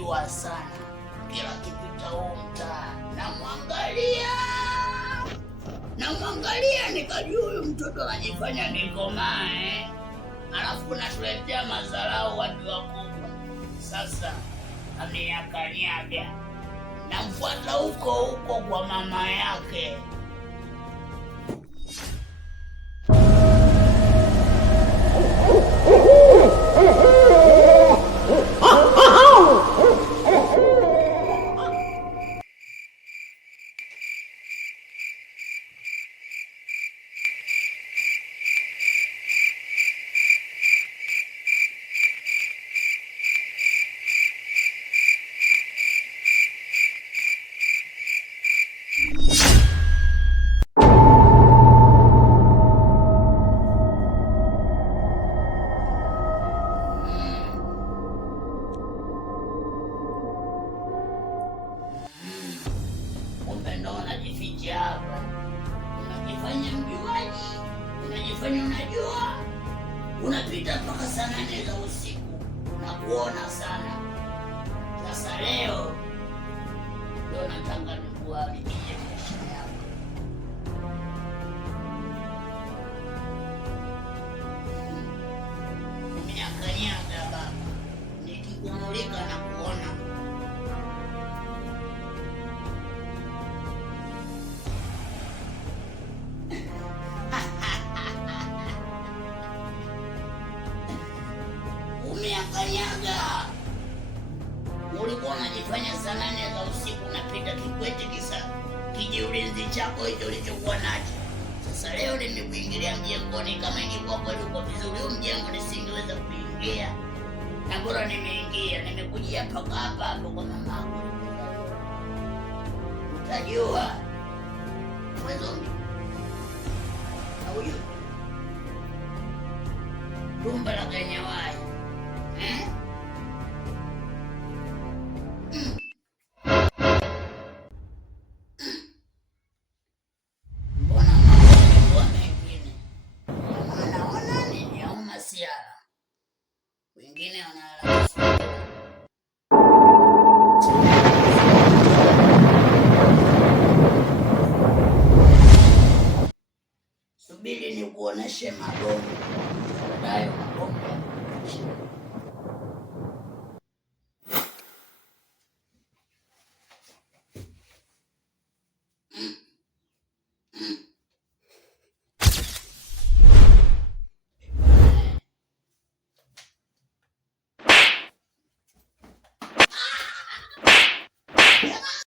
najua sana, kila kipita huu mtaa namwangalia nikajua huyu mtoto anajifanya nikomae, alafu natuletea madharau watu wakubwa. Sasa ameyakanyaga, namfuata huko kwa mama yake. Unajificha hapa, unajifanya mjuaji, unajifanya unajua, unapita mpaka saa 8 za usiku na kuona sana. Sasa leo ndio nataka nikuharibie maisha yako. Umeakanyaga baba, nikikumulika na kuona umeakanyaga. Ulikuwa unajifanya saa 8 za usiku unapita Kikwete kisa kijiulinzi chako hicho ulichokuwa nacho. Sasa leo nimekuingilia mjengoni, kama ingekuwa kweli uko vizuri huu mjengo nisingeweza kuingia, na bora nimeingia, nimekujia mpaka hapa kwa mamako. Utajua mwezoni au tumba la Kanyawai.